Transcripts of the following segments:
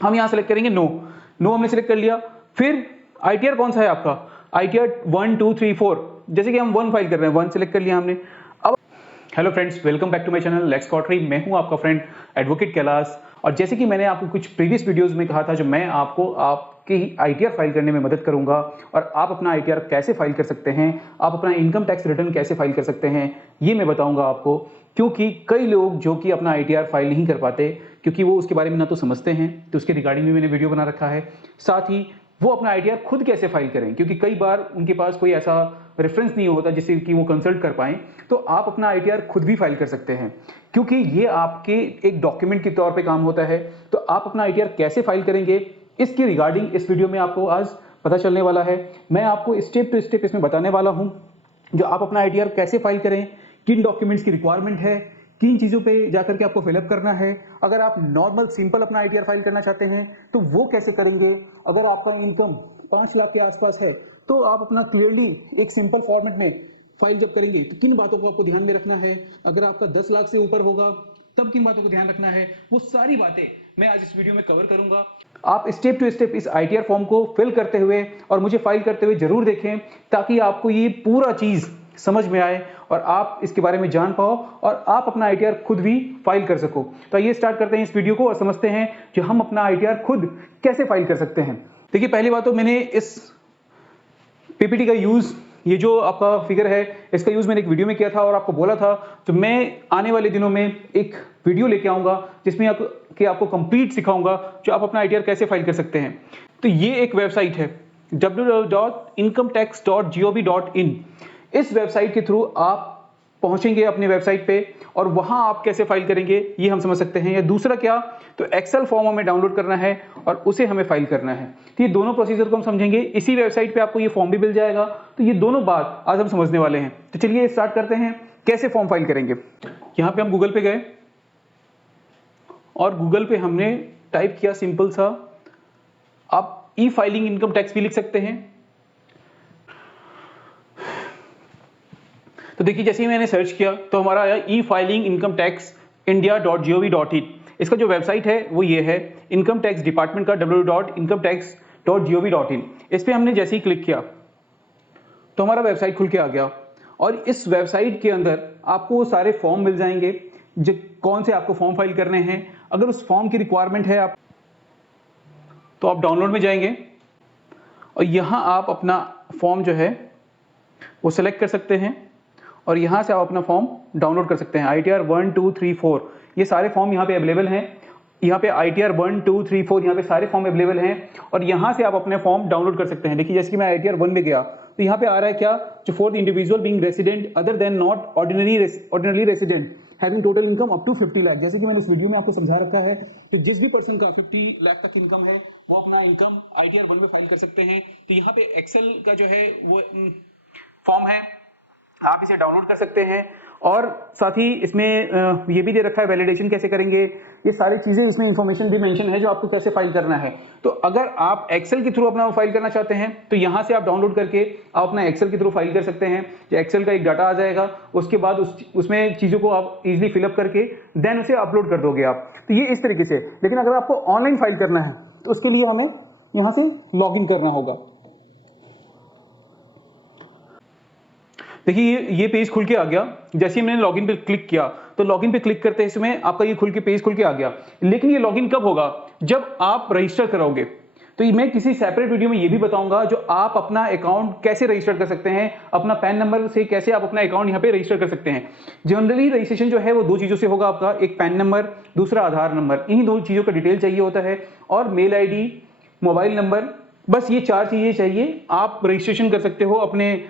हम यहाँ सेलेक्ट करेंगे नो, नो हमने सेलेक्ट कर लिया। फिर ITR कौन सा है आपका, ITR 1 2 3 4, जैसे कि हम 1 फाइल कर रहे हैं, 1 सेलेक्ट कर लिया हमने। अब hello friends, welcome back to my channel let's कॉटरी। मैं हूं आपका फ्रेंड एडवोकेट कैलाश। और जैसे कि मैंने आपको कुछ प्रीवियस वीडियोस में कहा था, जो मैं आपको आपकी ITR फाइल करने में मदद करूंगा और आप अपना ITR कैसे फाइल कर सकते हैं, आप अपना इनकम टैक्स रिटर्न कैसे फाइल कर सकते हैं, ये मैं बताऊंगा आपको। क्योंकि कई लोग जो कि अपना ITR फाइल नहीं कर पाते, क्योंकि वो उसके बारे में ना तो समझते हैं, तो उसके रिगार्डिंग में मैंने वीडियो बना रखा है। साथ ही वो अपना ITR खुद कैसे फाइल करें, क्योंकि कई बार उनके पास कोई ऐसा रेफरेंस नहीं होता जिससे कि वो कंसल्ट कर पाएं, तो आप अपना ITR खुद भी फाइल कर सकते हैं, क्योंकि ये आपके एक डॉक्यूमेंट के तौर पे काम होता है। तो आप अपना ITR कैसे फाइल करेंगे, इसकी रिगार्डिंग इस वीडियो में आपको आज पता चलने वाला है। मैं आपको स्टेप टू स्टेप इसमें बताने वाला हूं, जो आप अपना ITR कैसे फाइल करें, किन डॉक्यूमेंट्स की रिक्वायरमेंट है, किन चीज़ों पे जाकर के आपको फिलअप करना है। अगर आप नॉर्मल सिंपल अपना ITR फाइल करना चाहते हैं तो वो कैसे करेंगे। अगर आपका इनकम 5 लाख के आसपास है तो आप अपना क्लियरली एक सिंपल फॉर्मेट में फाइल जब करेंगे तो किन बातों को आपको ध्यान में रखना है। अगर आपका 10 लाख से ऊपर होगा तब किन बातों को ध्यान रखना है, वो सारी बातें मैं आज इस वीडियो में कवर करूंगा। आप स्टेप टू स्टेप इस ITR फॉर्म को फिल करते हुए और मुझे फाइल करते हुए जरूर देखें, ताकि आपको ये पूरा चीज समझ में आए और आप इसके बारे में जान पाओ और आप अपना ITR खुद भी फाइल कर सको। तो आइए स्टार्ट करते हैं इस वीडियो को और समझते हैं कि हम अपना ITR खुद कैसे फाइल कर सकते हैं। देखिए, पहली बात तो मैंने इस PPT का यूज, ये जो आपका फिगर है, इसका यूज मैंने एक वीडियो में किया था और आपको बोला था तो मैं आने वाले दिनों में एक वीडियो लेके आऊंगा जिसमें आपको कंप्लीट सिखाऊंगा जो आप अपना ITR कैसे फाइल कर सकते हैं। तो ये एक वेबसाइट है www.incometax.gov.in। इस वेबसाइट के थ्रू आप पहुंचेंगे अपने वेबसाइट पे और वहां आप कैसे फाइल करेंगे ये हम समझ सकते हैं। या दूसरा क्या, तो एक्सेल फॉर्म हमें डाउनलोड करना है और उसे हमें फाइल करना है। तो ये दोनों प्रोसीजर को हम समझेंगे। इसी वेबसाइट पे आपको ये फॉर्म भी मिल जाएगा। तो ये दोनों बात आज हम समझने वाले हैं। तो चलिए स्टार्ट करते हैं कैसे फॉर्म फाइल करेंगे। यहां पे हम गूगल पे गए और गूगल पे हमने टाइप किया सिंपल सा, आप ई फाइलिंग इनकम टैक्स भी लिख सकते हैं। तो देखिए, जैसे ही मैंने सर्च किया तो हमारा आया ई फाइलिंग इनकम टैक्स india.gov.in। इसका जो वेबसाइट है वो ये है, इनकम टैक्स डिपार्टमेंट का www.incometax.gov.in। इस पे हमने जैसे ही क्लिक किया तो हमारा वेबसाइट खुल के आ गया और इस वेबसाइट के अंदर आपको वो सारे फॉर्म मिल जाएंगे जो कौन से आपको फॉर्म फाइल करने हैं। अगर उस फॉर्म की रिक्वायरमेंट है आप तो आप डाउनलोड में जाएंगे और यहां आप अपना फॉर्म जो है वो सिलेक्ट कर सकते हैं और यहां से आप अपना फॉर्म डाउनलोड कर सकते हैं। ITR 1 2 3 4 ये सारे फॉर्म यहाँ पे अवेलेबल हैं। यहाँ पे ITR 1 2 3 4 यहाँ पे सारे फॉर्म अवेलेबल हैं और यहाँ से आप अपने फॉर्म डाउनलोड कर सकते हैं। देखिए, जैसे कि मैं ITR 1 में गया तो यहाँ पे आ रहा है क्या, जो for the individual being resident other than not ordinary resident having total income up to 50 lakh. जैसे कि मैंने इस वीडियो में आपको समझा रखा है कि जिस भी पर्सन का 50 लाख तक इनकम है वो अपना इनकम ITR 1 में फाइल कर सकते हैं। तो यहाँ पे एक्सेल का जो है वो फॉर्म है, आप इसे डाउनलोड कर सकते हैं और साथ ही इसमें ये भी दे रखा है वैलिडेशन कैसे करेंगे, ये सारी चीजें इसमें इंफॉर्मेशन भी मेंशन है जो आपको कैसे फाइल करना है। तो अगर आप एक्सेल के थ्रू अपना फाइल करना चाहते हैं तो यहां से आप डाउनलोड करके आप अपना एक्सेल के थ्रू फाइल कर सकते हैं। जो एक्सेल का एक डाटा आ जाएगा, उसके बाद उसमें चीजों को आप इजीली फिलअप करके देन उसे अपलोड कर दोगे आप। तो ये इस तरीके से। लेकिन अगर आपको ऑनलाइन फाइल करना है तो उसके लिए हमें यहां से लॉग इन करना होगा। देखिए, ये पेज खुल के आ गया। जैसे ही मैंने लॉगिन पे क्लिक किया तो लॉगिन पे क्लिक करते इसमें आपका ये पेज खुल के आ गया। लेकिन ये लॉगिन कब होगा, जब आप रजिस्टर कराओगे। तो मैं किसी सेपरेट वीडियो में ये भी बताऊंगा जो आप अपना अकाउंट कैसे रजिस्टर कर सकते हैं, अपना पैन नंबर से कैसे आप अपना अकाउंट यहाँ पे रजिस्टर कर सकते हैं। जनरली रजिस्ट्रेशन जो है वो 2 चीजों से होगा आपका, एक पैन नंबर, दूसरा आधार नंबर। इन्हीं 2 चीजों का डिटेल चाहिए होता है और मेल ID, मोबाइल नंबर, बस ये 4 चीजें चाहिए। आप रजिस्ट्रेशन कर सकते हो। अपने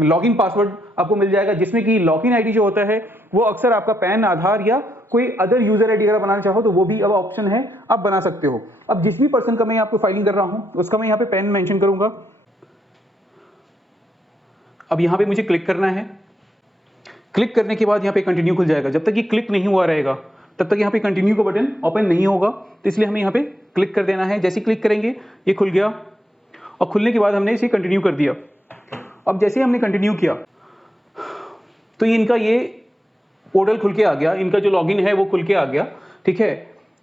लॉगिन पासवर्ड आपको मिल जाएगा जिसमें कि लॉगिन ID जो होता है वो अक्सर आपका पैन, आधार या कोई अदर यूजर ID अगर बनाना चाहो तो वो भी अब ऑप्शन है, आप बना सकते हो। अब जिस भी पर्सन का मैं आपको फाइलिंग कर रहा हूं उसका मैं यहाँ पे पैन मेंशन करूंगा। अब यहाँ पे मुझे क्लिक करना है। क्लिक करने के बाद यहाँ पे कंटिन्यू खुल जाएगा। जब तक ये क्लिक नहीं हुआ रहेगा तब तक यहाँ पे कंटिन्यू का बटन ओपन नहीं होगा, तो इसलिए हमें यहाँ पे क्लिक कर देना है। जैसे क्लिक करेंगे ये खुल गया और खुलने के बाद हमने इसे कंटिन्यू कर दिया। अब जैसे हमने कंटिन्यू किया तो इनका ये पोर्टल खुल के आ गया, इनका जो लॉगिन है वो खुल के आ गया। ठीक है,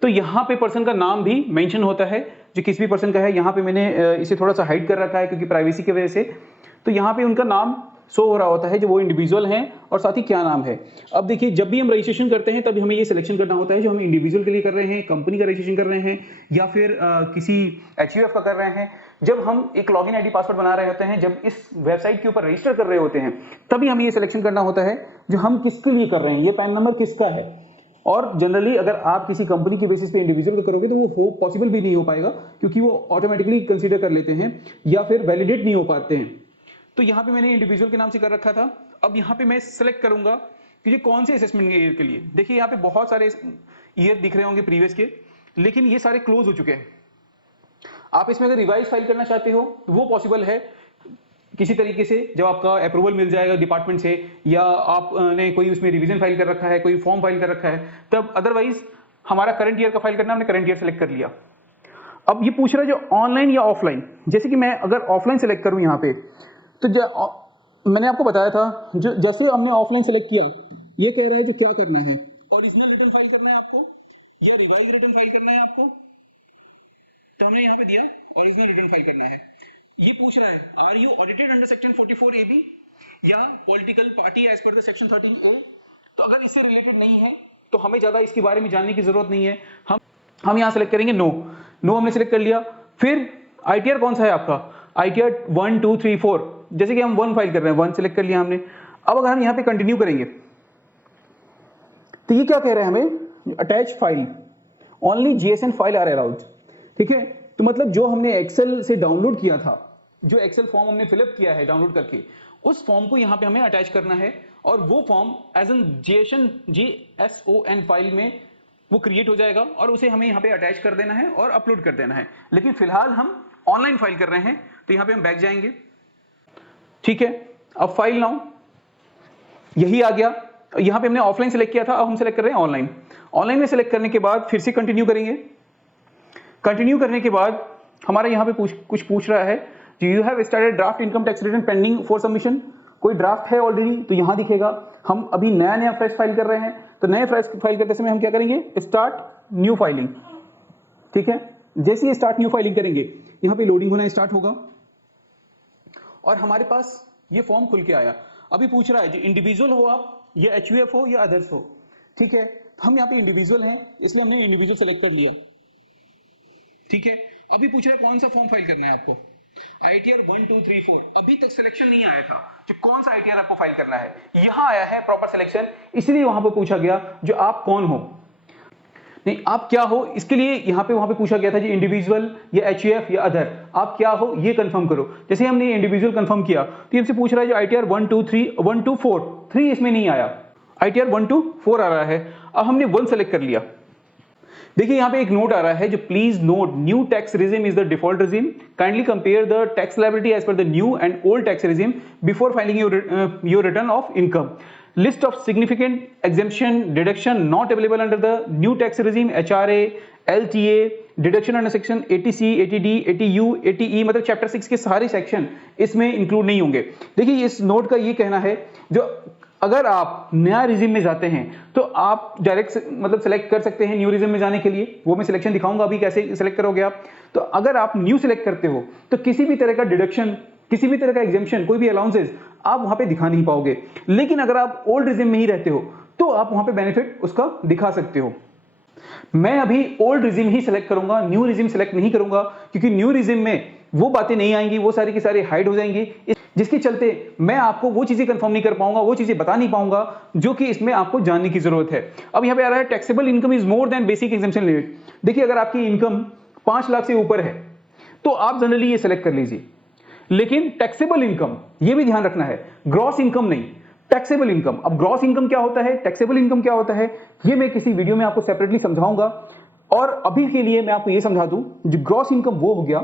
तो यहाँ पे पर्सन का नाम भी मेंशन होता है, जो किसी भी पर्सन का है। यहाँ पे मैंने इसे थोड़ा सा हाइड कर रखा है क्योंकि प्राइवेसी की वजह से। तो यहाँ पे उनका नाम शो हो रहा होता है, जो वो इंडिविजुअल हैं, और साथ ही क्या नाम है। अब देखिए, जब भी हम रजिस्ट्रेशन करते हैं तभी हमें ये सिलेक्शन करना होता है, जो हम इंडिविजुअल के लिए कर रहे हैं, कंपनी का रजिस्ट्रेशन कर रहे हैं, या फिर किसी एचयूएफ का कर रहे हैं। जब हम एक लॉगिन आईडी पासवर्ड बना रहे होते हैं, जब इस वेबसाइट के ऊपर रजिस्टर कर रहे होते हैं, तभी हमें ये सिलेक्शन करना होता है जो हम किसके लिए कर रहे हैं, ये पैन नंबर किसका है। और जनरली अगर आप किसी कंपनी के बेसिस पे इंडिविजुअल का करोगे तो वो पॉसिबल भी नहीं हो पाएगा, क्योंकि वो ऑटोमेटिकली कंसीडर कर लेते हैं या फिर वैलिडेट नहीं हो पाते हैं। तो यहाँ पे मैंने इंडिविजुअल के नाम से कर रखा था। अब यहाँ पे मैं सिलेक्ट करूंगा कि ये कौन से असेसमेंट ईयर के लिए। देखिए यहाँ पे बहुत सारे ईयर दिख रहे होंगे प्रीवियस के, लेकिन ये सारे क्लोज हो चुके हैं। आप इसमें अगर रिवाइज फाइल करना चाहते हो तो वो पॉसिबल है किसी तरीके से, जब आपका अप्रूवल मिल जाएगा डिपार्टमेंट से, या आपने कोई उसमें रिवीजन फाइल कर रखा है, कोई फॉर्म फाइल कर रखा है, तब। अदरवाइज हमारा करंट ईयर का फाइल करना, हमने करंट ईयर सेलेक्ट कर लिया। अब ये पूछ रहा है जो ऑनलाइन या ऑफलाइन। जैसे कि मैं अगर ऑफलाइन सेलेक्ट करूं यहाँ पे, तो मैंने आपको बताया था, जो जैसे हमने ऑफलाइन सेलेक्ट किया, ये कह रहा है जो क्या करना है, ओरिजिनल रिटर्न फाइल करना है आपको या रिवाइज रिटर्न फाइल करना है आपको। तो हमने यहाँ पे दिया ओरिजिनल रिटर्न फाइल करना है। ये पूछ रहा है are you audited under section 44 AB या political party as per the section 13A। तो अगर इससे रिलेटेड नहीं है तो हमें ज्यादा इसके बारे में जानने की जरूरत नहीं है। हम यहाँ सेलेक्ट करेंगे नो। हमने सेलेक्ट कर लिया। फिर आईटीआर कौन सा है आपका, आईटीआर 1 2 3 4। जैसे कि हम 1 फाइल कर रहे हैं, 1 सेलेक्ट कर लिया हमने। अब अगर हम यहाँ पे कंटिन्यू करेंगे तो ये क्या कह रहे हैं हमें, attach file only JSON file are allowed. ठीक है, तो मतलब जो हमने एक्सेल से डाउनलोड किया था, जो एक्सेल फॉर्म हमने फिलअप किया है डाउनलोड करके, उस फॉर्म को यहाँ पे हमें अटैच करना है, और वो form as an JSON file में वो क्रिएट हो जाएगा, और उसे हमें यहाँ पे अटैच कर देना है और अपलोड कर देना है। लेकिन फिलहाल हम ऑनलाइन फाइल कर रहे हैं, तो यहाँ पे हम बैक जाएंगे। ठीक है, अब फाइल नाउ यही आ गया। यहाँ पे हमने ऑफलाइन सेलेक्ट किया था, अब हम सेलेक्ट कर रहे हैं ऑनलाइन। ऑनलाइन में सेलेक्ट करने के बाद फिर से कंटिन्यू करेंगे। कंटिन्यू करने के बाद हमारा यहाँ पे कुछ पूछ रहा है, you have started draft income tax return pending for submission. कोई ड्राफ्ट है ऑलरेडी, तो यहाँ दिखेगा। हम अभी नया फ्रेश फाइल कर रहे हैं, तो नए फ्रेश फाइल करते समय हम क्या करेंगे, स्टार्ट न्यू फाइलिंग। ठीक है, जैसे ही स्टार्ट न्यू फाइलिंग करेंगे, यहाँ पे लोडिंग होना स्टार्ट होगा, और हमारे पास ये फॉर्म खुल के आया। अभी पूछ रहा है जो इंडिविजुअल हो आप, या एचयूएफ हो या अदर्स हो। ठीक है, हम यहाँ पे इंडिविजुअल हैं, इसलिए हमने इंडिविजुअल सेलेक्ट कर लिया। ठीक है, अभी पूछ रहा है कौन सा फॉर्म फाइल करना है आपको, आईटीआर 1 2 3 4। अभी तक सिलेक्शन नहीं आया था जो कौन सा आईटीआर आपको फाइल करना है। यहां आया है प्रॉपर सिलेक्शन, इसलिए वहां पे पूछा गया जो आप कौन हो, नहीं आप क्या हो। इसके लिए यहाँ पे वहां पे पूछा गया था जो इंडिविजुअल या एचयूएफ या अदर, आप क्या हो ये कंफर्म करो। जैसे हमने इंडिविजुअल कंफर्म किया, तो हमसे पूछ रहा है जो आईटीआर 1 2 4 3 इसमें नहीं आया, आईटीआर 1 2 4 आ रहा है। अब हमने 1 सेलेक्ट कर लिया। देखिए यहाँ पे एक नोट आ रहा है जो please note new tax regime is the default regime, kindly compare the tax liability as per the new and old tax regime before filing your return of income. List of significant exemption deduction not available under the new tax regime, HRA, LTA, deduction under section 80C, 80D, 80U, 80E, मतलब chapter 6 के सारे section इसमें include नहीं होंगे। देखिए इस note का ये कहना है, जो अगर आप नया रिजिम में जाते हैं तो आप डायरेक्ट मतलब सेलेक्ट कर सकते हैं न्यू रिजिम में जाने के लिए। वो मैं सिलेक्शन दिखाऊंगा अभी कैसे सेलेक्ट करोगे आप। तो अगर आप न्यू सेलेक्ट करते हो तो किसी भी तरह का डिडक्शन, किसी भी तरह का एग्जेम्पशन, कोई भी अलाउंसेस आप वहां पे दिखा नहीं पाओगे। लेकिन अगर आप ओल्ड रिजिम में ही रहते हो तो आप वहां पे बेनिफिट उसका दिखा सकते हो। मैं अभी ओल्ड रिजिम ही सेलेक्ट करूंगा, न्यू रिजिम सेलेक्ट नहीं करूंगा, क्योंकि न्यू रिजिम में वो बातें नहीं आएंगी, वो सारी की सारी हाइड हो जाएंगी, जिसके चलते मैं आपको वो चीजें कंफर्म नहीं कर पाऊंगा, वो चीजें बता नहीं पाऊंगा जो कि इसमें आपको जानने की जरूरत है। अब यहाँ पे आ रहा है taxable income is more than basic exemption limit. देखिए अगर आपकी इनकम 5 लाख से ऊपर है तो आप जनरली ये सेलेक्ट कर लीजिए, लेकिन टैक्सेबल इनकम ये भी ध्यान रखना है, ग्रॉस इनकम नहीं, टैक्सेबल इनकम। अब ग्रॉस इनकम क्या होता है, टैक्सेबल इनकम क्या होता है, ये मैं किसी वीडियो में आपको सेपरेटली समझाऊंगा। और अभी के लिए मैं आपको ये समझा दूं, जो ग्रॉस इनकम वो हो गया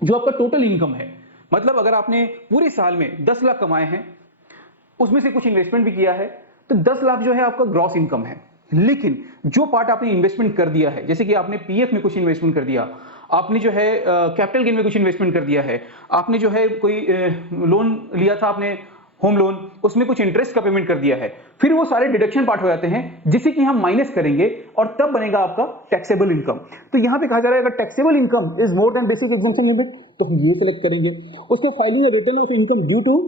जो आपका टोटल इनकम है। मतलब अगर आपने पूरे साल में 10 लाख कमाए हैं, उसमें से कुछ इन्वेस्टमेंट भी किया है, तो 10 लाख जो है आपका ग्रॉस इनकम है। लेकिन जो पार्ट आपने इन्वेस्टमेंट कर दिया है, जैसे कि आपने पीएफ में कुछ इन्वेस्टमेंट कर दिया, आपने जो है कैपिटल गेन में कुछ इन्वेस्टमेंट कर दिया है, आपने जो है कोई लोन लिया था, आपने होम लोन, उसमें कुछ इंटरेस्ट का पेमेंट कर दिया है, फिर वो सारे डिडक्शन पार्ट हो जाते हैं जिसे कि हम माइनस करेंगे और तब बनेगा आपका टैक्सेबल इनकम। तो यहां पे कहा जा रहा है अगर taxable income is more than basic exemption limit तो हम ये सेलेक्ट करेंगे। उसको filing return of income due to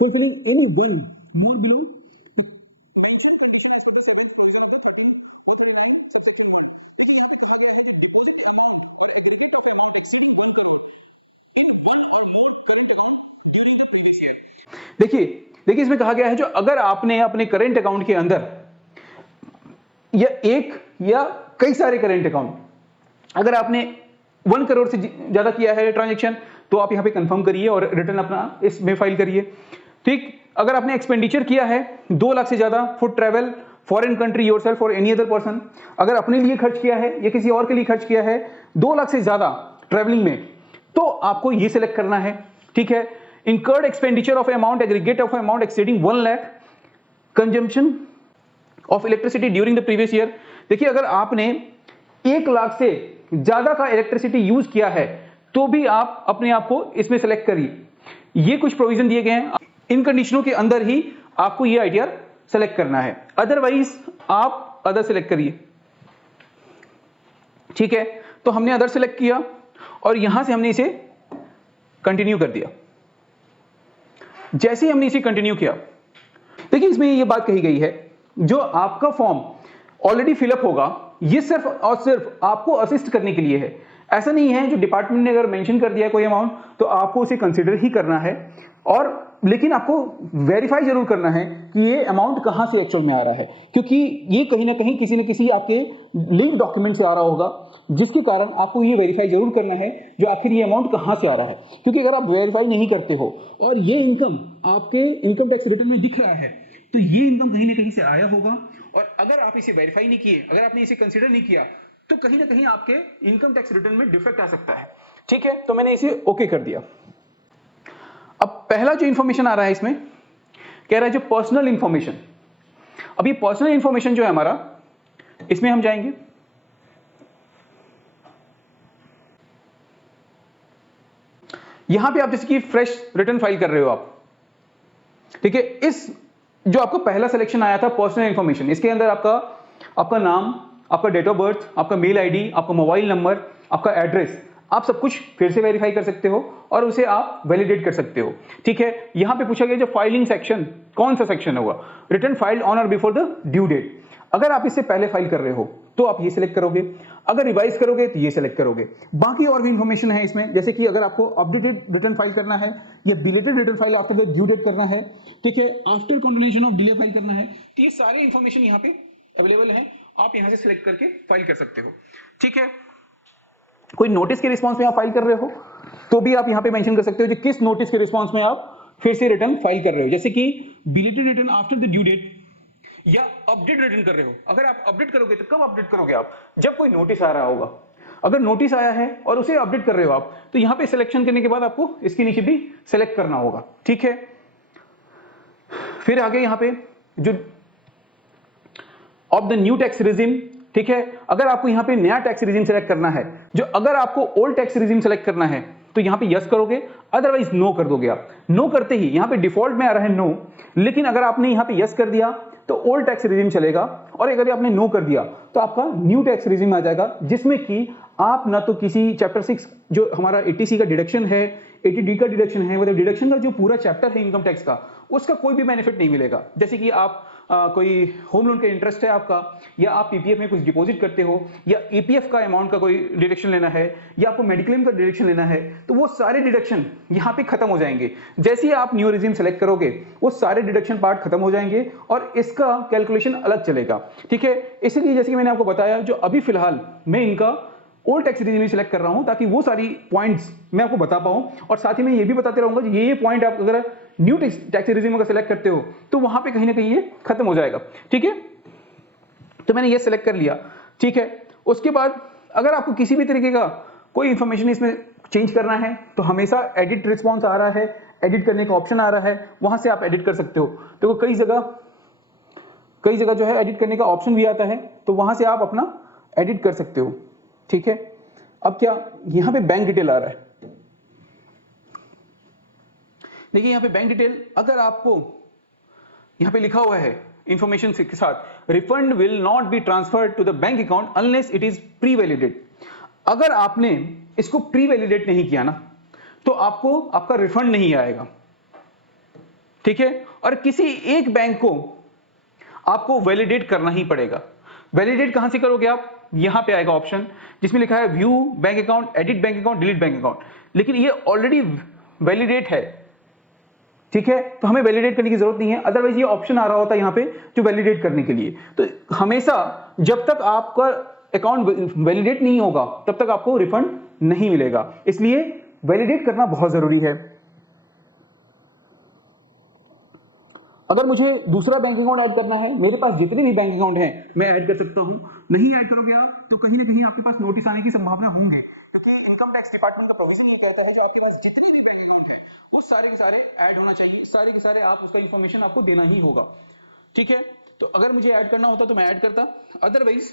fulfilling any one more below. देखिए देखिए इसमें कहा गया है जो अगर आपने अपने करेंट अकाउंट के अंदर या एक या कई सारे करेंट अकाउंट, अगर आपने 1 करोड़ से ज्यादा किया है ट्रांजैक्शन तो आप यहां पे कंफर्म करिए और रिटर्न अपना इसमें फाइल करिए। ठीक, अगर आपने एक्सपेंडिचर किया है 2 लाख से ज्यादा for travel foreign country yourself और एनी अदर पर्सन, अगर अपने लिए खर्च किया है या किसी और के लिए खर्च किया है 2 लाख से ज्यादा ट्रैवलिंग में, तो आपको ये सिलेक्ट करना है। ठीक है, incurred expenditure of amount aggregate of amount exceeding 1 lakh consumption of electricity during the previous year। देखिए अगर आपने 1 लाख से ज्यादा का इलेक्ट्रिसिटी यूज किया है तो भी आप अपने आप को इसमें सेलेक्ट करिए। ये कुछ प्रोविजन दिए गए हैं, इन कंडीशनों के अंदर ही आपको ये आईटीआर सेलेक्ट करना है, अदरवाइज आप अदर सेलेक्ट करिए। ठीक है, तो हमने अदर सेलेक्ट किया और यहां से हमने इसे कंटिन्यू कर दिया। जैसे ही हमने इसे कंटिन्यू किया, देखिए इसमें ये बात कही गई है जो आपका फॉर्म ऑलरेडी फिलअप होगा ये सिर्फ और सिर्फ आपको असिस्ट करने के लिए है। ऐसा नहीं है जो डिपार्टमेंट ने अगर मेंशन कर दिया है कोई अमाउंट तो आपको उसे कंसीडर ही करना है, और लेकिन आपको वेरीफाई जरूर करना है कि ये अमाउंट कहां से एक्चुअल में आ रहा है, क्योंकि ये कहीं ना कहीं किसी न किसी आपके लिंक डॉक्यूमेंट से आ रहा होगा, जिसके कारण आपको ये वेरीफाई जरूर करना है जो आखिर ये अमाउंट कहां से आ रहा है। क्योंकि अगर आप वेरीफाई नहीं करते हो और ये इनकम आपके इनकम टैक्स रिटर्न में दिख रहा है तो ये इनकम कहीं ना कहीं से आया होगा, और अगर आप इसे वेरीफाई नहीं किए, अगर आपने इसे कंसीडर नहीं किया तो कहीं ना कहीं आपके इनकम टैक्स रिटर्न में डिफेक्ट आ सकता है। ठीक है, तो मैंने इसे ओके कर दिया। अब पहला जो इंफॉर्मेशन आ रहा है इसमें कह रहा है जो पर्सनल इंफॉर्मेशन। अब ये पर्सनल इंफॉर्मेशन जो है हमारा, इसमें हम जाएंगे, यहां पे आप जैसे कि फ्रेश रिटर्न फाइल कर रहे हो आप। ठीक है, इस जो आपका पहला सिलेक्शन आया था पर्सनल इंफॉर्मेशन, इसके अंदर आपका नाम, आपका डेट ऑफ बर्थ, आपका मेल आईडी, आपका मोबाइल नंबर, आपका एड्रेस, आप सब कुछ फिर से वेरीफाई कर सकते हो और उसे आप वैलिडेट कर सकते हो। ठीक है, यहां पे पूछा गया जो फाइलिंग सेक्शन कौन सा सेक्शन होगा, रिटर्न फाइल्ड ऑन और बिफोर द ड्यू डेट। अगर आप इससे पहले फाइल कर रहे हो तो आप ये सिलेक्ट करोगे, अगर रिवाइज करोगे तो ये सिलेक्ट करोगे। बाकी और भी इंफॉर्मेशन है इसमें, जैसे कि अगर आपको अपडेटेड रिटर्न फाइल करना है या belated return file after the due date करना है, ठीक है, after condonation of delay file करना है, तो ये सारे इंफॉर्मेशन यहाँ पे अवेलेबल है, आप यहाँ से सिलेक्ट करके फाइल कर सकते हो। ठीक है, कोई नोटिस के रिस्पॉन्स में आप फाइल कर रहे हो तो भी आप यहाँ पे मेंशन कर सकते हो कि किस नोटिस के रिस्पॉन्स में आप फिर से रिटर्न फाइल कर रहे हो, जैसे कि belated return after the due date या अपडेट रिटर्न कर रहे हो। अगर आप अपडेट करोगे तो कब अपडेट करोगे आप, जब कोई नोटिस आ रहा होगा। अगर नोटिस आया है और उसे अपडेट कर रहे हो आप तो यहां पे सिलेक्शन करने के बाद आपको इसके नीचे भी सिलेक्ट करना होगा। ठीक है, फिर आगे यहां पे जो of the new tax regime, ठीक है, अगर आपको यहां पे नया टैक्स रिजिम सेलेक्ट करना है, जो अगर आपको ओल्ड टैक्स रिजिम सेलेक्ट करना है तो यहां पे यस करोगे, अदरवाइज नो कर दोगे आप। नो करते ही यहां पे डिफॉल्ट में आ रहा है नो, लेकिन अगर आपने यहां पे यस कर दिया तो ओल्ड टैक्स रिजिम चलेगा, और अगर आपने नो कर दिया तो आपका न्यू टैक्स रिजिम आ जाएगा, जिसमें कि आप ना तो किसी चैप्टर 6 जो हमारा 80C का डिडक्शन है, 80D का डिडक्शन है, मतलब डिडक्शन का जो पूरा चैप्टर है इनकम टैक्स का, उसका कोई भी बेनिफिट नहीं मिलेगा। जैसे कि आप कोई होम लोन का इंटरेस्ट है आपका, या आप पीपीएफ में कुछ डिपॉजिट करते हो, या ईपीएफ का अमाउंट का कोई डिडक्शन लेना है, या आपको मेडिक्लेम का डिडक्शन लेना है, तो वो सारे डिडक्शन यहाँ पे खत्म हो जाएंगे। जैसे ही आप न्यू रिजिम सेलेक्ट करोगे वो सारे डिडक्शन पार्ट खत्म हो जाएंगे और इसका कैलकुलेशन अलग चलेगा। ठीक है, इसलिए जैसे कि मैंने आपको बताया जो अभी फिलहाल मैं इनका ओल्ड टैक्स रिजिम सेलेक्ट कर रहा हूं ताकि वो सारी पॉइंट्स मैं आपको बता पाऊं, और साथ ही मैं ये भी बताते रहूंगा कि ये पॉइंट आप अगर न्यू टैक्स रिजिम का सेलेक्ट करते हो तो वहां पे कहीं ना कहीं ये खत्म हो जाएगा। ठीक है, तो मैंने ये सेलेक्ट कर लिया। ठीक है, उसके बाद अगर आपको किसी भी तरीके का कोई इंफॉर्मेशन इसमें चेंज करना है तो हमेशा एडिट रिस्पॉन्स आ रहा है, एडिट करने का ऑप्शन आ रहा है, वहां से आप एडिट कर सकते हो। तो कई जगह जो है एडिट करने का ऑप्शन भी आता है, तो वहां से आप अपना एडिट कर सकते हो। ठीक है, अब क्या यहां पे बैंक डिटेल आ रहा है, देखिए यहाँ पे बैंक डिटेल, अगर आपको यहाँ पे लिखा हुआ है इंफॉर्मेशन के साथ, refund will not be transferred to the bank account unless it is pre validate. अगर आपने इसको प्री वैलिडेट नहीं किया ना, तो आपको आपका रिफंड नहीं आएगा, ठीक है। और किसी एक बैंक को आपको वैलिडेट करना ही पड़ेगा। वैलिडेट कहां से करोगे आप? यहां पे आएगा ऑप्शन जिसमें लिखा है view bank account, edit bank account, delete bank account, लेकिन ये ऑलरेडी वैलिडेट है, ठीक है, तो हमें वैलिडेट करने की जरूरत नहीं है। अदरवाइज ये ऑप्शन आ रहा होता है यहाँ पे जो वैलिडेट करने के लिए। तो हमेशा जब तक आपका अकाउंट वैलिडेट नहीं होगा तब तक आपको रिफंड नहीं मिलेगा, इसलिए वैलिडेट करना बहुत जरूरी है। अगर मुझे दूसरा बैंक अकाउंट ऐड करना है, मेरे पास जितने भी बैंक अकाउंट हैं मैं ऐड कर सकता हूं। नहीं ऐड करोगे आप तो कहीं ना कहीं आपके पास नोटिस आने की संभावना होंगे, क्योंकि इनकम टैक्स डिपार्टमेंट का प्रोविजन ये कहता है जो आपके पास जितने भी बैंक अकाउंट है वो सारे के सारे ऐड होना चाहिए, सारे के सारे आप उसका इंफॉर्मेशन आपको देना ही होगा, ठीक है। तो अगर मुझे ऐड करना होता तो मैं ऐड करता, अदरवाइज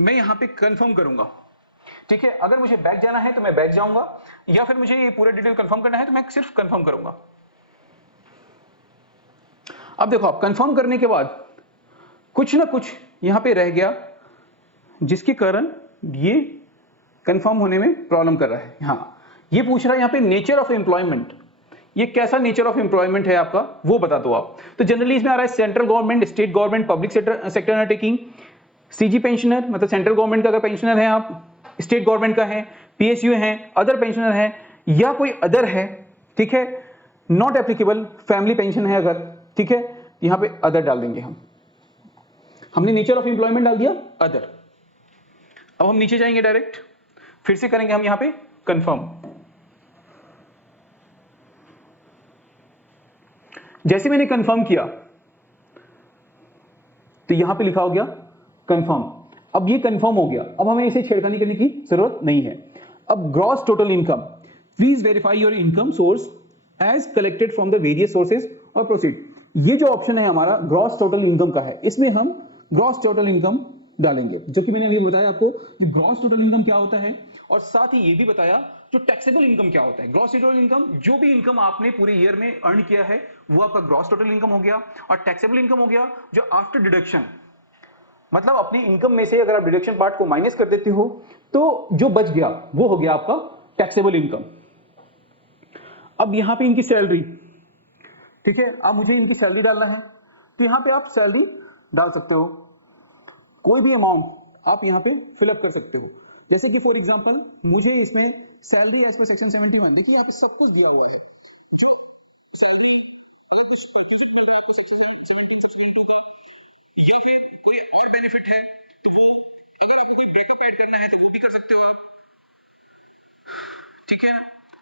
मैं यहाँ पे कंफर्म करूंगा, ठीक है। अगर मुझे बैक जाना है तो मैं बैक जाऊंगा, या फिर मुझे ये पूरा डिटेल कंफर्म करना है तो मैं सिर्फ कंफर्म करूंगा। अब देखो, आप कंफर्म करने के बाद कुछ ना कुछ यहां पे रह गया जिसके कारण ये कंफर्म होने में प्रॉब्लम कर रहा है। हाँ, ये पूछ रहा है यहाँ पे नेचर ऑफ एम्प्लॉयमेंट, ये कैसा नेचर ऑफ एम्प्लॉयमेंट है आपका वो बता दो आप। तो जनरली इसमें आ रहा है central government, state government, public sector undertaking, CG pensioner, मतलब सेंट्रल गवर्नमेंट का अगर पेंशनर है आप, स्टेट गवर्नमेंट का है, पीएसयू है, अदर पेंशनर है, या कोई अदर है, ठीक है। नॉट एप्लीकेबल फैमिली पेंशन है अगर, ठीक है, यहां पे अदर डाल देंगे हम। हमने नेचर ऑफ एम्प्लॉयमेंट डाल दिया अदर। अब हम नीचे जाएंगे डायरेक्ट, फिर से करेंगे हम यहां पे कंफर्म। जैसे मैंने कंफर्म किया तो यहां पे लिखा हो गया कंफर्म। अब ये कंफर्म हो गया, अब हमें इसे छेड़खानी करने की जरूरत नहीं है। अब gross total income, please verify your income source as collected from the various sources और प्रोसीड। ये जो ऑप्शन है हमारा ग्रॉस टोटल इनकम का है, इसमें हम ग्रॉस टोटल इनकम डालेंगे, जो कि मैंने अभी बताया आपको कि ग्रॉस टोटल इनकम क्या होता है, और साथ ही ये भी बताया जो टैक्सेबल इनकम क्या होता है। ग्रॉस टोटल इनकम, जो भी इनकम आपने पूरे ईयर में अर्न किया है वो आपका ग्रॉस टोटल इनकम हो गया, और टैक्सेबल इनकम हो गया जो आफ्टर डिडक्शन, मतलब अपनी इनकम में से अगर आप डिडक्शन पार्ट को माइनस कर देते हो तो जो बच गया वो हो गया आपका टैक्सेबल इनकम। अब यहां पे इनकी सैलरी, ठीक है, अब मुझे इनकी सैलरी डालना है तो यहां पे आप सैलरी डाल सकते हो, कोई भी अमाउंट आप यहां पे फिलअप कर सकते हो। जैसे कि फॉर एग्जांपल मुझे इसमें सैलरी एज पर सेक्शन 71, देखिए यहाँ पे सब कुछ दिया हुआ है, जो सैलरी अगर कुछ बेनिफिट मिल रहा है आपको सेक्शन 17 सेक्शन 72 का, या फिर कोई और बेनिफिट है तो वो, अगर आपको कोई ब्रेकअप ऐड करना है तो वो भी कर सकते हो आप, ठीक है।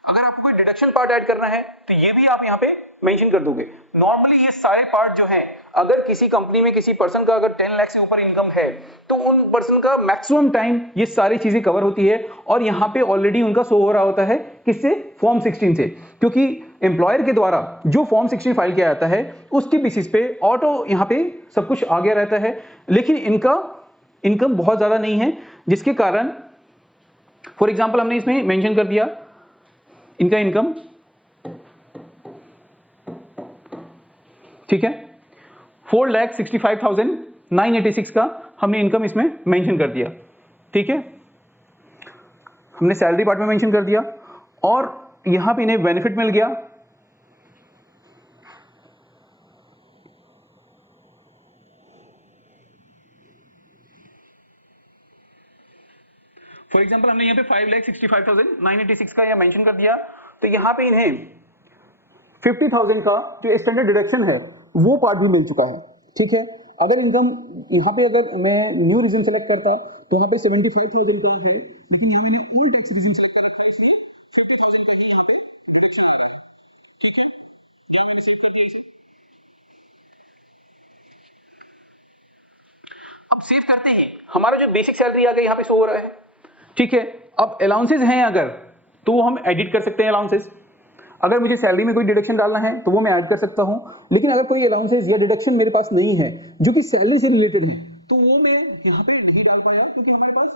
अगर आपको कोई डिडक्शन पार्ट ऐड करना है तो ये भी आप यहाँ पे मेंशन कर दोगे। नॉर्मली ये सारे पार्ट जो है, अगर किसी कंपनी में किसी पर्सन का अगर 10 लाख से ऊपर इनकम है तो उन पर्सन का मैक्सिमम टाइम ये सारी चीजें कवर होती है, और यहाँ पे ऑलरेडी उनका शो हो रहा होता है किससे, फॉर्म 16 से, क्योंकि एम्प्लॉयर के द्वारा जो फॉर्म 16 फाइल किया जाता है उसके बेसिस पे ऑटो यहाँ पे सब कुछ आ गया रहता है। लेकिन इनका इनकम बहुत ज्यादा नहीं है, जिसके कारण फॉर एग्जाम्पल हमने इसमें मेंशन कर दिया इनका इनकम, ठीक है, 4,65,986 का हमने इनकम इसमें मेंशन कर दिया, ठीक है, हमने सैलरी पार्ट में मेंशन कर दिया, और यहां पे इन्हें बेनिफिट मिल गया। फॉर एग्जाम्पल हमने यहाँ पे 5,65,986 का यहाँ मेंशन कर दिया, तो यहाँ पे इन्हें 50,000 का जो स्टैंडर्ड डिडक्शन है वो पार्ट भी मिल चुका है, ठीक है। अगर इनकम यहाँ पे अगर मैं न्यू रीजन सेलेक्ट करता तो यहाँ पे 75,000 का है, लेकिन यहाँ मैंने ओल्ड टैक्स रीजन सेलेक्ट कर रखा है, इसलिए 50,000 का ही यहाँ पे डिडक्शन आ रहा है, ठीक है। यहाँ मैंने सेव कर दिया इसे। अब सेव करते ही हमारा जो बेसिक सैलरी आ गया यहाँ पे शो हो रहा है, ठीक है। अब अलाउंसेस हैं अगर, तो वो हम एडिट कर सकते हैं अलाउंसेस। अगर मुझे सैलरी में कोई डिडक्शन डालना है तो वो मैं ऐड कर सकता हूं, लेकिन अगर कोई अलाउंसेस या डिडक्शन मेरे पास नहीं है जो कि सैलरी से रिलेटेड है तो वो मैं यहाँ पे नहीं डाल पाया, क्योंकि हमारे पास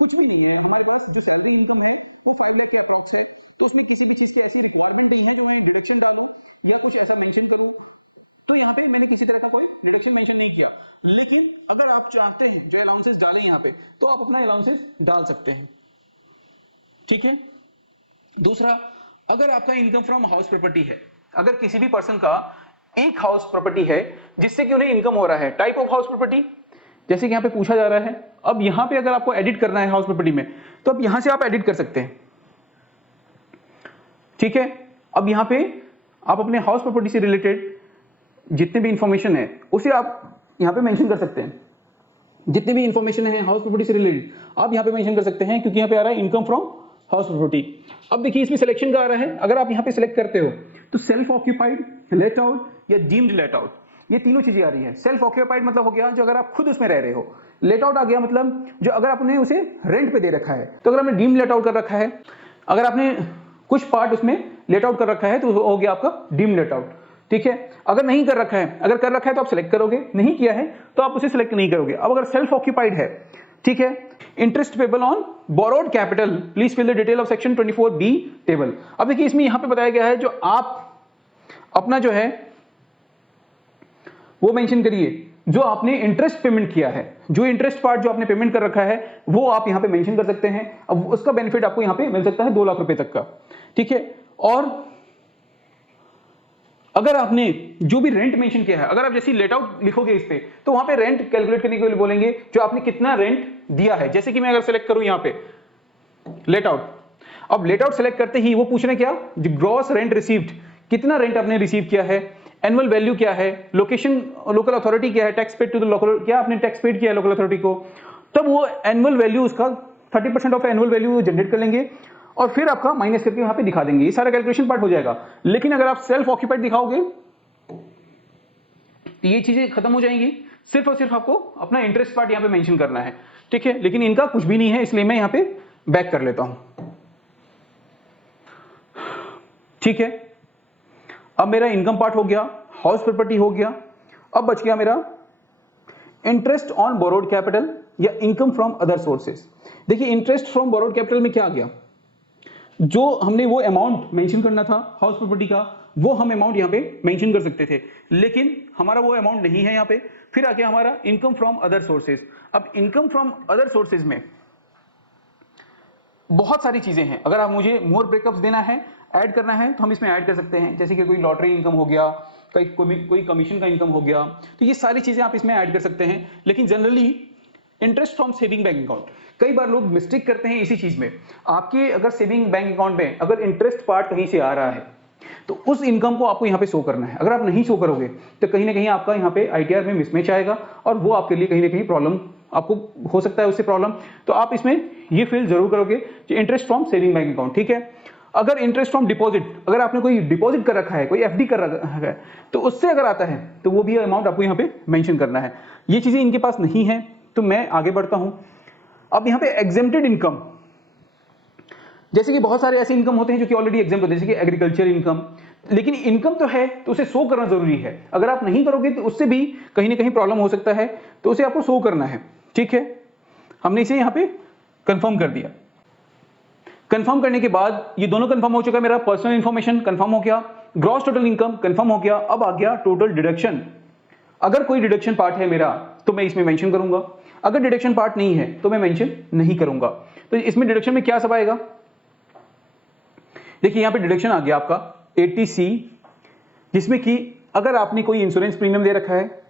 कुछ भी नहीं है, हमारे पास जो सैलरी इनकम है वो 5 लाख के अप्रॉक्स है, तो उसमें किसी भी चीज की ऐसी रिक्वायरमेंट नहीं है जो मैं डिडक्शन डालूं या कुछ ऐसा मेंशन करूं। तो यहाँ पे मैंने किसी तरह का कोई डिडक्शन मेंशन नहीं किया, लेकिन अगर आप चाहते हैं जो अलाउंसेस डालें यहाँ पे, तो आप अपना अलाउंसेस डाल सकते हैं, ठीक है। दूसरा, अगर आपका इनकम फ्रॉम हाउस प्रॉपर्टी है, अगर किसी भी पर्सन का एक हाउस प्रॉपर्टी है जिससे कि उन्हें इनकम हो रहा है, टाइप ऑफ हाउस प्रॉपर्टी जैसे कि यहाँ पे पूछा जा रहा है। अब यहाँ पे अगर आपको एडिट करना है हाउस प्रॉपर्टी में, तो अब यहां से आप एडिट कर सकते हैं, ठीक है। अब यहाँ पे आप अपने हाउस प्रॉपर्टी से रिलेटेड जितने भी इंफॉर्मेशन है उसे आप यहाँ पे मेंशन कर सकते हैं। जितने भी इंफॉर्मेशन है हाउस प्रॉपर्टी से रिलेटेड आप यहाँ पे मेंशन कर सकते हैं, क्योंकि यहाँ पे आ रहा है इनकम फ्रॉम हाउस प्रॉपर्टी। अब देखिए इसमें सिलेक्शन का आ रहा है, अगर आप यहाँ पे सिलेक्ट करते हो तो सेल्फ ऑक्यूपाइड, लेट आउट या डीम्ड लेट आउट, ये तीनों चीजें आ रही है। सेल्फ ऑक्यूपाइड मतलब हो गया जो अगर आप खुद उसमें रह रहे हो, लेट आउट आ गया मतलब जो अगर आपने उसे रेंट पे दे रखा है। तो अगर आपने डीम्ड लेट आउट कर रखा है, अगर आपने कुछ पार्ट उसमें लेट आउट कर रखा है तो हो गया आपका डीम्ड लेट आउट, ठीक है। अगर नहीं कर रखा है, अगर कर रखा है तो आप सिलेक्ट करोगे, नहीं किया है तो आप उसे सिलेक्ट नहीं करोगे। अब अगर सेल्फ ऑक्यूपाइड है, ठीक है, interest payable on borrowed capital, please fill the detail of section 24B table. अब देखिए इसमें यहां पे बताया गया है जो आप अपना जो है वो मेंशन करिए, जो आपने इंटरेस्ट पेमेंट किया है, जो इंटरेस्ट पार्ट जो आपने पेमेंट कर रखा है वो आप यहां पे मेंशन कर सकते हैं। अब उसका बेनिफिट आपको यहां पे मिल सकता है 2 लाख रुपए तक का, ठीक है। और अगर आपने जो भी रेंट मेंशन किया है, अगर आप जैसे लेट आउट लिखोगे इस पे, तो वहां पे रेंट कैलकुलेट करने के लिए बोलेंगे जो आपने कितना रेंट दिया है। जैसे कि मैं अगर सेलेक्ट करूं यहां पे लेट आउट, अब लेट आउट सेलेक्ट करते ही वो पूछ रहे क्या, जो ग्रॉस रेंट रिसीव्ड, कितना रेंट आपने रिसीव किया है, एनुअल वैल्यू क्या है, लोकेशन लोकल अथॉरिटी क्या है, tax paid to the local, क्या आपने टैक्स पेड किया है लोकल अथॉरिटी को, तब वो एनुअल वैल्यू उसका 30% ऑफ एनुअल वैल्यू जनरेट कर लेंगे और फिर आपका माइनस करके यहां पे दिखा देंगे। ये सारा कैलकुलेशन पार्ट हो जाएगा। लेकिन अगर आप सेल्फ ऑक्यूपाइड दिखाओगे तो ये चीजें खत्म हो जाएंगी, सिर्फ और सिर्फ आपको अपना इंटरेस्ट पार्ट यहां पे मेंशन करना है, ठीक है। लेकिन इनका कुछ भी नहीं है, इसलिए मैं यहां पे बैक कर लेता हूं, ठीक है। अब मेरा इनकम पार्ट हो गया, हाउस प्रॉपर्टी हो गया, अब बच गया मेरा इंटरेस्ट ऑन बोरोड कैपिटल या इनकम फ्रॉम अदर सोर्सेस। देखिए इंटरेस्ट फ्रॉम बोरोड कैपिटल में क्या आ गया, जो हमने वो अमाउंट मेंशन करना था हाउस प्रॉपर्टी का, वो हम अमाउंट यहां पे मेंशन कर सकते थे, लेकिन हमारा वो अमाउंट नहीं है यहां पे। फिर आ गया हमारा इनकम फ्रॉम अदर सोर्सेज। अब इनकम फ्रॉम अदर सोर्सेज में बहुत सारी चीजें हैं, अगर आप मुझे मोर ब्रेकअप्स देना है, ऐड करना है, तो हम इसमें ऐड कर सकते हैं। जैसे कि कोई लॉटरी इनकम हो गया, कोई कमीशन का इनकम हो गया, तो ये सारी चीजें आप इसमें ऐड कर सकते हैं। लेकिन generally interest from saving bank account, कई बार लोग मिस्टेक करते हैं इसी चीज में। आपके अगर सेविंग बैंक अकाउंट में अगर इंटरेस्ट पार्ट कहीं से आ रहा है तो उस इनकम को आपको यहाँ पे शो करना है। अगर आप नहीं शो करोगे तो कहीं ना कहीं आपका यहाँ पे आईटीआर में मिसमैच आएगा और वो आपके लिए कहीं ना कहीं प्रॉब्लम आपको हो सकता है, उससे प्रॉब्लम। तो आप इसमें ये फील जरूर करोगे कि interest from saving bank account, ठीक है। अगर इंटरेस्ट फ्रॉम डिपॉजिट, अगर आपने कोई डिपॉजिट कर रखा है, कोई एफडी कर रखा है, तो उससे अगर आता है तो वो भी अमाउंट आपको यहाँ पे मेंशन करना है। ये चीजें इनके पास नहीं है, तो मैं आगे बढ़ता हूं। अब यहाँ पे एग्जेम्प्टेड इनकम, जैसे कि बहुत सारे ऐसे इनकम होते हैं जो कि ऑलरेडी एग्जेम्प्ट होते हैं, जैसे कि एग्रीकल्चर इनकम, लेकिन इनकम तो है तो उसे शो करना जरूरी है। अगर आप नहीं करोगे तो उससे भी कहीं ना कहीं प्रॉब्लम हो सकता है, तो उसे आपको शो करना है, ठीक है। हमने इसे यहाँ पे कंफर्म कर दिया। कंफर्म करने के बाद ये दोनों कंफर्म हो चुका, मेरा पर्सनल इंफॉर्मेशन कंफर्म हो गया, ग्रॉस टोटल इनकम कंफर्म हो गया। अब आ गया टोटल डिडक्शन। अगर कोई डिडक्शन पार्ट है मेरा तो मैं इसमें मेंशन करूंगा, अगर डिडक्शन पार्ट नहीं है तो मैं मेंशन नहीं करूंगा। तो इसमें डिडक्शन में क्या सब आएगा, देखिए यहां पे डिडक्शन आ गया आपका 80C, जिसमें कि अगर आपने कोई इंश्योरेंस प्रीमियम दे रखा है,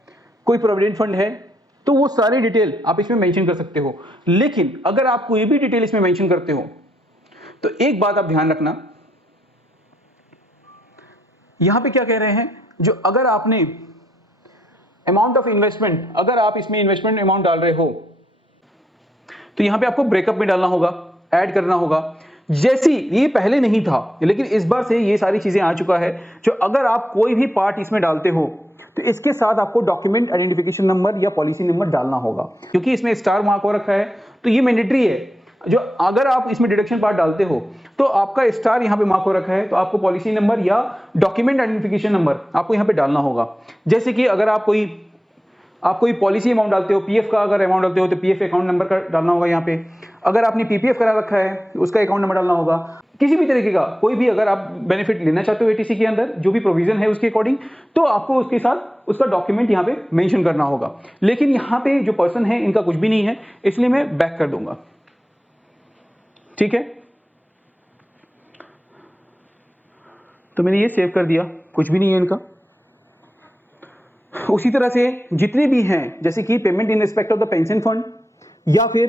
कोई प्रोविडेंट फंड है, तो वो सारी डिटेल आप इसमें मेंशन कर सकते हो। लेकिन अगर आप कोई भी डिटेल इसमें मेंशन करते हो तो एक बात आप ध्यान रखना, यहां पे क्या कह रहे हैं, जो अगर आपने अमाउंट ऑफ इन्वेस्टमेंट, अगर आप इसमें इन्वेस्टमेंट अमाउंट डाल रहे हो तो यहां पे आपको ब्रेकअप में डालना होगा, ऐड करना होगा। जैसी ये पहले नहीं था, लेकिन इस बार से ये सारी चीजें आ चुका है, जो अगर आप कोई भी पार्ट इसमें डालते हो तो इसके साथ आपको डॉक्यूमेंट आइडेंटिफिकेशन नंबर या पॉलिसी नंबर डालना होगा, क्योंकि इसमें स्टार मार्क हो रखा है तो ये मैंडेटरी है। जो अगर आप इसमें डिडक्शन पार्ट डालते हो तो आपका स्टार यहां पे मार्क हो रखा है, तो आपको पॉलिसी नंबर या डॉक्यूमेंट आइडेंटिफिकेशन नंबर आपको यहां पे डालना होगा। जैसे कि अगर आप कोई पॉलिसी अमाउंट डालते हो, पीएफ का अगर अमाउंट डालते हो तो पीएफ अकाउंट नंबर का डालना होगा यहाँ पे। अगर आपने पीपीएफ करा रखा है उसका अकाउंट नंबर डालना होगा। किसी भी तरीके का कोई भी अगर आप बेनिफिट लेना चाहते हो एटीसी के अंदर जो भी प्रोविजन है उसके अकॉर्डिंग, तो आपको उसके साथ उसका डॉक्यूमेंट यहाँ पे मेंशन करना होगा। लेकिन यहाँ पे जो पर्सन है इनका कुछ भी नहीं है, इसलिए मैं बैक कर दूंगा। ठीक है, तो मैंने ये सेव कर दिया, कुछ भी नहीं है इनका। उसी तरह से जितने भी हैं जैसे कि payment in respect of the pension fund, या फिर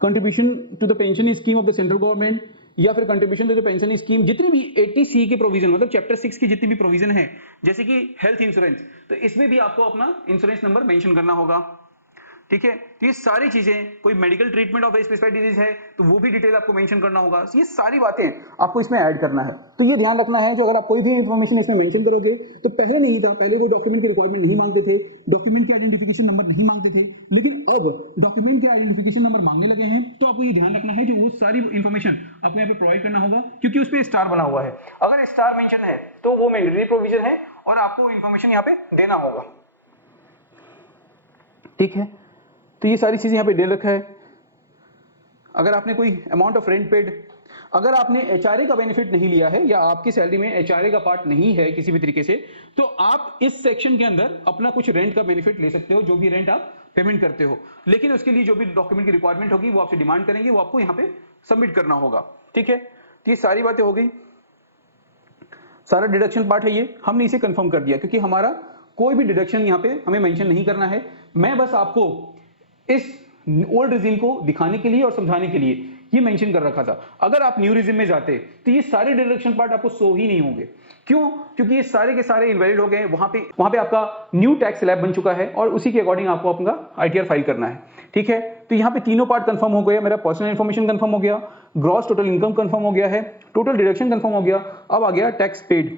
contribution to the pension scheme of the central government, या फिर contribution to the pension scheme, जितनी भी 80C के प्रोविजन मतलब चैप्टर 6 की जितनी भी प्रोविजन है, जैसे कि हेल्थ इंश्योरेंस, तो इसमें भी आपको अपना इंश्योरेंस नंबर मेंशन करना होगा। ठीक है, तो ये सारी चीजें, कोई medical treatment of specified disease है तो वो भी डिटेल आपको मेंशन करना होगा। ये सारी बातें आपको इसमें ऐड करना है। तो ये ध्यान रखना है जो अगर आप कोई भी इंफॉर्मेशन इसमें मेंशन करोगे, तो पहले नहीं था, पहले वो डॉक्यूमेंट की रिक्वायरमेंट नहीं मांगते थे, डॉक्यूमेंट के आइडेंटिफिकेशन नंबर नहीं मांगते थे, लेकिन अब डॉक्यूमेंट के आइडेंटिफिकेशन नंबर मांगने लगे हैं। तो आपको ये ध्यान रखना है जो वो सारी इंफॉर्मेशन आपको यहाँ पे प्रोवाइड करना होगा, क्योंकि उस पर स्टार बना हुआ है। अगर स्टार मेंशन है तो वो मैंडेटरी प्रोविजन है और आपको इंफॉर्मेशन यहाँ पे देना होगा। ठीक है, तो ये सारी चीजें यहाँ पे दे रखा है। अगर आपने कोई अमाउंट ऑफ रेंट पेड, अगर आपने एचआरए का बेनिफिट नहीं लिया है या आपकी सैलरी में एचआरए का पार्ट नहीं है किसी भी तरीके से, तो आप इस सेक्शन के अंदर अपना कुछ रेंट का बेनिफिट ले सकते हो, जो भी रेंट आप पेमेंट करते हो। लेकिन उसके लिए जो भी डॉक्यूमेंट की रिक्वायरमेंट होगी वो आपसे डिमांड करेंगे, वो आपको यहाँ पे सबमिट करना होगा। ठीक है, तो ये सारी बातें हो गई, सारा डिडक्शन पार्ट है ये, हमने इसे कंफर्म कर दिया क्योंकि हमारा कोई भी डिडक्शन यहाँ पे हमें मेंशन नहीं करना है। मैं बस आपको इस ओल्ड रिजिम को दिखाने के लिए और समझाने के लिए ये मेंशन कर रखा था। अगर आप न्यू रिजिम में जाते तो ये सारे डिडक्शन पार्ट आपको शो ही नहीं होंगे। क्यों? क्योंकि ये सारे के सारे इनवैलिड हो गए। वहां पे आपका न्यू टैक्स स्लैब बन चुका है और उसी के अकॉर्डिंग आपको अपना आईटीआर फाइल करना है। ठीक है, तो यहाँ पे तीनों पार्ट कंफर्म हो गया, मेरा पर्सनल इन्फॉर्मेशन कंफर्म हो गया, ग्रॉस टोटल इनकम कंफर्म हो गया है, टोटल डिडक्शन कंफर्म हो गया। अब आ गया टैक्स पेड।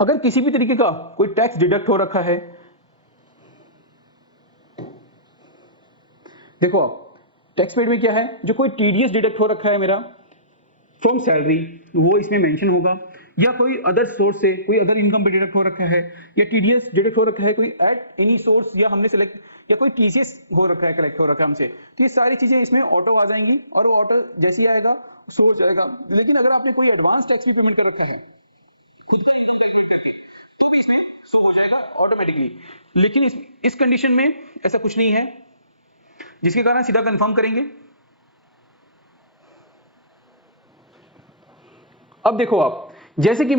अगर किसी भी तरीके का कोई टैक्स डिडक्ट हो रखा है, देखो आप टैक्स पेड में क्या है, जो कोई टीडीएस डिडक्ट हो रखा है मेरा फ्रॉम सैलरी, वो इसमें मेंशन होगा, या कोई अदर सोर्स से कोई अदर इनकम पे डिडक्ट हो रखा है, या टीडीएस डिडक्ट हो रखा है कोई एट एनी सोर्स, या हमने सेलेक्ट, या कोई टीसीएस हो रखा है, कलेक्ट हो रखा है हमसे, तो ये सारी चीजें इसमें ऑटो आ जाएंगी और वो ऑटो जैसे ही आएगा शो हो जाएगा। लेकिन अगर आपने कोई एडवांस टैक्स भी पेमेंट कर रखा है तो भी इसमें शो हो जाएगा ऑटोमेटिकली। लेकिन इस कंडीशन में ऐसा कुछ नहीं है, जिसके कारण सीधा कंफर्म करेंगे। अब देखो आप, जैसे कि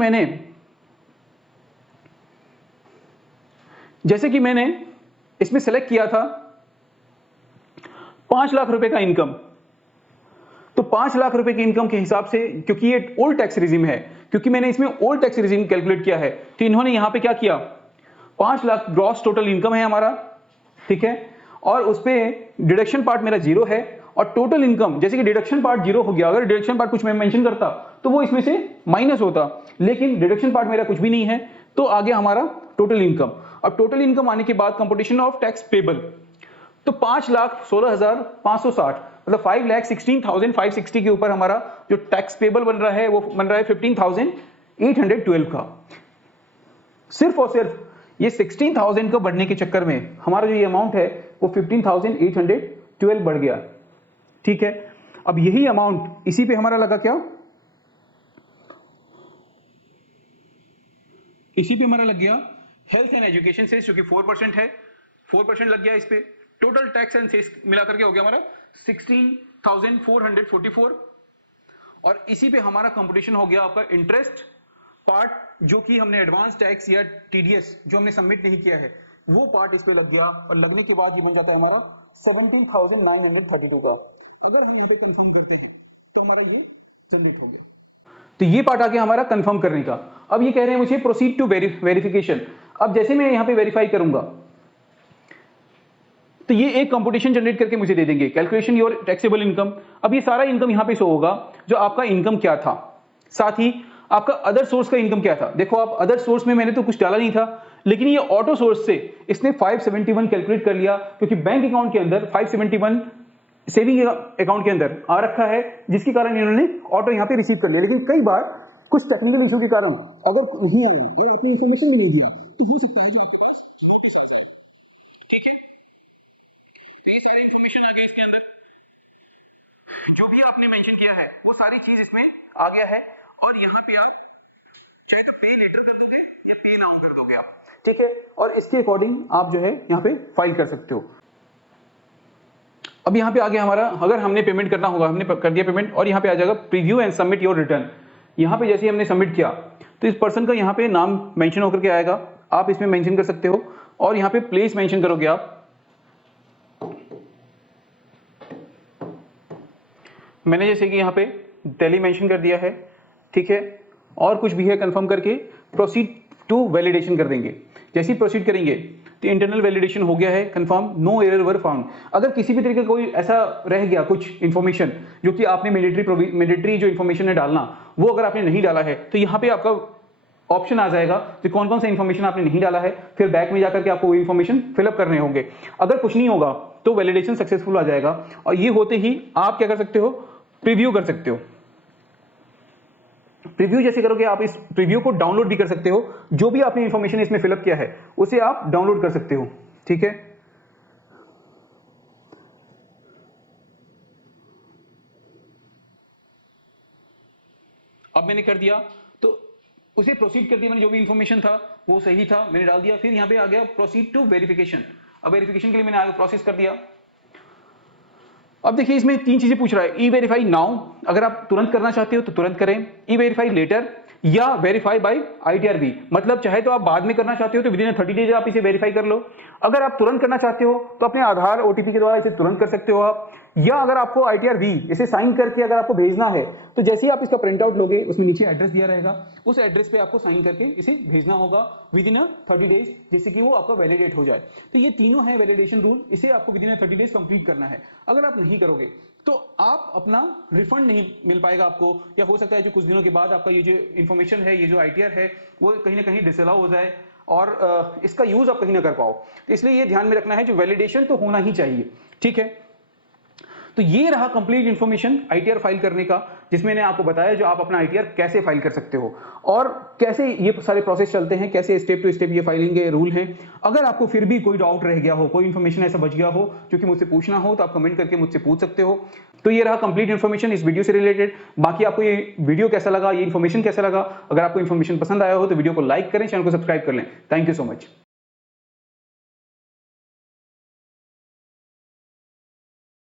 मैंने इसमें सेलेक्ट किया था 5 लाख रुपए का इनकम, तो 5 लाख रुपए की इनकम के हिसाब से, क्योंकि ये ओल्ड टैक्स रिजिम है, क्योंकि मैंने इसमें ओल्ड टैक्स रिजिम कैलकुलेट किया है, तो इन्होंने यहां पे क्या किया, 5 लाख ग्रॉस टोटल इनकम है हमारा। ठीक है, और उस पे डिडक्शन पार्ट मेरा 0 है, और टोटल इनकम, जैसे कि डिडक्शन पार्ट 0 हो गया, अगर डिडक्शन पार्ट कुछ मैं मेंशन करता तो वो इसमें से माइनस होता, लेकिन डिडक्शन पार्ट मेरा कुछ भी नहीं है, तो आ गया हमारा टोटल इनकम। अब टोटल इनकम आने के बाद कंप्यूटेशन ऑफ टैक्स पेबल, तो 5,16,560 मतलब 5,16,560 के ऊपर हमारा जो टैक्स पेबल बन रहा है वो बन रहा है 15,812 का। सिर्फ और सिर्फ ये 16,000 का बढ़ने के चक्कर में हमारा जो ये अमाउंट है वो 15,812 बढ़ गया। ठीक है, अब यही अमाउंट इसी पे हमारा लगा क्या, इसी पे हमारा लग गया हेल्थ एंड एजुकेशन से, जो कि 4% है, 4% लग गया इस पे। टोटल टैक्स एंड सेस मिलाकर के हो गया हमारा 16,444, और इसी पे हमारा कंपटीशन हो गया आपका इंटरेस्ट पार्ट, जो कि हमने एडवांस टैक्स या टीडीएस जो हमने सबमिट नहीं किया है वो पार्ट इस पे लग गया, और लगने के बाद ये बन जाता है हमारा 17,932 का। अगर हम यहाँ पे कंफर्म करते हैं तो हमारा ये जनरेट हो गया। तो ये पार्ट आ गया हमारा कंफर्म करने का। अब ये कह रहे हैं मुझे प्रोसीड टू वेरिफिकेशन। अब जैसे मैं यहाँ पे वेरीफाई करूंगा तो ये एक कंप्यूटेशन जनरेट करके मुझे दे देंगे, कैलकुलेशन योर टैक्सेबल इनकम। अब ये सारा इनकम यहाँ पे शो होगा, जो आपका इनकम क्या था, साथ ही आपका अदर सोर्स का इनकम क्या था। देखो आप, अदर सोर्स में मैंने तो कुछ डाला नहीं था, लेकिन ये ऑटो सोर्स से इसने 571 कैलकुलेट कर लिया, क्योंकि बैंक अकाउंट के अंदर 571 सेविंग अकाउंट के अंदर आ रखा है, जिसके कारण इन्होंने ऑटो यहाँ पे रिसीव कर लिया। लेकिन कई बार कुछ टेक्निकल इशू के कारण अगर नहीं आया, अगर आपने इन्फॉर्मेशन भी नहीं दिया, तो हो सकता है जो आपके पास नोटिस आ जाए। ठीक है, तो ये सारी इन्फॉर्मेशन आ गई इसके अंदर। जो भी आपने मेंशन किया है वो सारी चीज इसमें आ गया है। और यहाँ पे आप चाहे तो पे लेटर कर दोगे या पे नाउ कर दोगे आप, ठीक है। और इसके अकॉर्डिंग आप जो है यहाँ पे फाइल कर सकते हो। अब यहाँ पे आ गया हमारा, अगर हमने पेमेंट करना होगा, हमने कर दिया पेमेंट, और यहाँ पे आ जाएगा preview and submit your return. यहाँ पे जैसे ही हमने सबमिट किया तो इस पर्सन का यहाँ पे नाम मेंशन होकर के आएगा, आप इसमें मेंशन कर सकते हो। और यहाँ पे प्लेस मेंशन करोगे आप, मैंने जैसे कि यहाँ पे दिल्ली मेंशन कर दिया है, ठीक है। और कुछ भी है कंफर्म करके प्रोसीड टू वैलिडेशन कर देंगे। जैसे ही प्रोसीड करेंगे तो इंटरनल वैलिडेशन हो गया है confirm, no error were found. अगर किसी भी तरीके का कोई ऐसा रह गया कुछ इन्फॉर्मेशन जो कि आपने मैंडेटरी जो इन्फॉर्मेशन है डालना, वो अगर आपने नहीं डाला है तो यहाँ पे आपका ऑप्शन आ जाएगा कि कौन कौन सा इन्फॉर्मेशन आपने नहीं डाला है, फिर बैक में जाकर के आपको वो इन्फॉर्मेशन फिलअप करने होंगे। अगर कुछ नहीं होगा तो वैलिडेशन सक्सेसफुल आ जाएगा, और ये होते ही आप क्या कर सकते हो, प्रीव्यू कर सकते हो। प्रीव्यू जैसे करोगे आप इस प्रीव्यू को डाउनलोड भी कर सकते हो, जो भी आपने इंफॉर्मेशन इसमें फिलअप किया है उसे आप डाउनलोड कर सकते हो, ठीक है। अब मैंने कर दिया तो उसे प्रोसीड कर दिया, मैंने जो भी इंफॉर्मेशन था वो सही था, मैंने डाल दिया। फिर यहाँ पे आ गया प्रोसीड टू वेरिफिकेशन। अब वेरिफिकेशन के लिए मैंने आगे प्रोसेस कर दिया। अब देखिए इसमें तीन चीजें पूछ रहा है, ई वेरीफाई नाउ, अगर आप तुरंत करना चाहते हो तो तुरंत करें, ई वेरीफाई लेटर, या वेरीफाई बाय ITRB, मतलब चाहे तो आप बाद में करना चाहते हो तो विदिन 30 डेज आप इसे वेरीफाई कर लो। अगर आप तुरंत करना चाहते हो तो अपने आधार OTP के द्वारा इसे तुरंत कर सकते हो आप, या अगर आपको ITRB इसे साइन करके अगर आपको भेजना है तो जैसे ही आप इसका प्रिंट आउट लोगे उसमें नीचे एड्रेस दिया रहेगा, उस एड्रेस पे आपको साइन करके इसे भेजना होगा विदिन 30 डेज, जिससे कि वो आपका वैलिडेट हो जाए। तो ये तीनों है वैलिडेशन रूल, इसे आपको विदिन 30 डेज कंप्लीट करना है। अगर आप नहीं करोगे तो आप अपना रिफंड नहीं मिल पाएगा आपको, या हो सकता है जो कुछ दिनों के बाद आपका ये जो इन्फॉर्मेशन है, ये जो ITR है, वो कहीं ना कहीं डिसअलाउ हो जाए और इसका यूज आप कहीं ना कर पाओ। तो इसलिए ये ध्यान में रखना है, जो वैलिडेशन तो होना ही चाहिए, ठीक है। तो ये रहा कंप्लीट इन्फॉर्मेशन ITR फाइल करने का, जिसमें मैंने आपको बताया जो आप अपना ITR कैसे फाइल कर सकते हो और कैसे ये सारे प्रोसेस चलते हैं, कैसे स्टेप टू स्टेप ये फाइलिंग के रूल हैं। अगर आपको फिर भी कोई डाउट रह गया हो, कोई इन्फॉर्मेशन ऐसा बच गया हो जो कि मुझसे पूछना हो, तो आप कमेंट करके मुझसे पूछ सकते हो। तो ये रहा कंप्लीट इन्फॉर्मेशन इस वीडियो से रिलेटेड। बाकी आपको ये वीडियो कैसा लगा, ये इन्फॉर्मेशन कैसा लगा, अगर आपको इन्फॉर्मेशन पसंद आया हो तो वीडियो को लाइक करें, चैनल को सब्सक्राइब कर लें। Thank you so much.